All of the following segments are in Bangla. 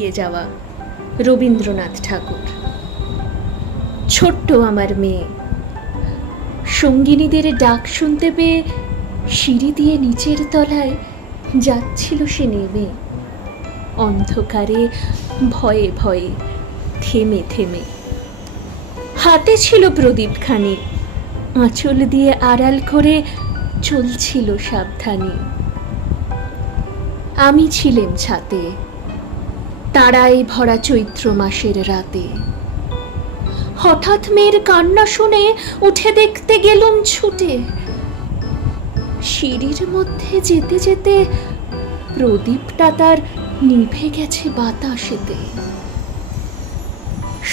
হারিয়ে যাওয়া রবীন্দ্রনাথ ঠাকুর। ছোট্ট আমার মেয়ে সঙ্গিনীদের ডাক শুনতে পেয়ে সিঁড়ি দিয়ে নিচের তলায় যাচ্ছিল সে নেমে, অন্ধকারে ভয়ে ভয়ে থেমে থেমে। হাতে ছিল প্রদীপখানি, আঁচল দিয়ে আড়াল করে চলছিল সাবধানে। আমি ছিলাম ছাতে তারায় ভরা চৈত্র মাসের রাতে। হঠাৎ মেয়ের কান্না শুনে উঠে দেখতে গেলুম ছুটে। সিঁড়ির মধ্যে যেতে যেতে প্রদীপটা তার নিভে গেছে বাতাসেতে।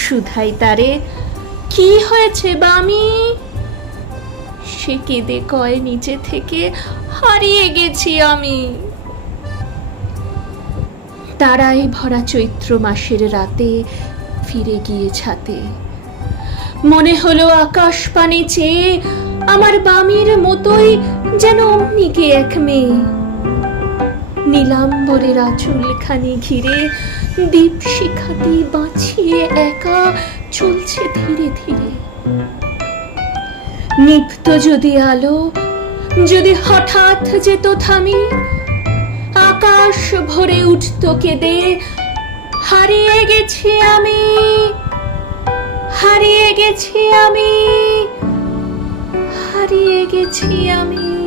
সুধাই তারে, কি হয়েছে বামি? সে কেঁদে কয় নিচে থেকে, হারিয়ে গেছি আমি। তারায় ভরা চৈত্র মাসের রাতে ফিরে গিয়ে ছাতে মনে হলো আকাশ পানে চেয়ে আমার বামির মতোই যেন অমনিকে এক মেয়ে। নীলাম্বরের আঁচলখানি ঘিরে দীপশিখাটি বাঁচিয়ে একা চলছে ধীরে ধীরে। নিভত যদি আলো, যদি হঠাৎ যেত থামি, আকাশ ভরে উঠত কেঁদে, হারিয়ে গেছি আমি, হারিয়ে গেছি আমি, হারিয়ে গেছি আমি।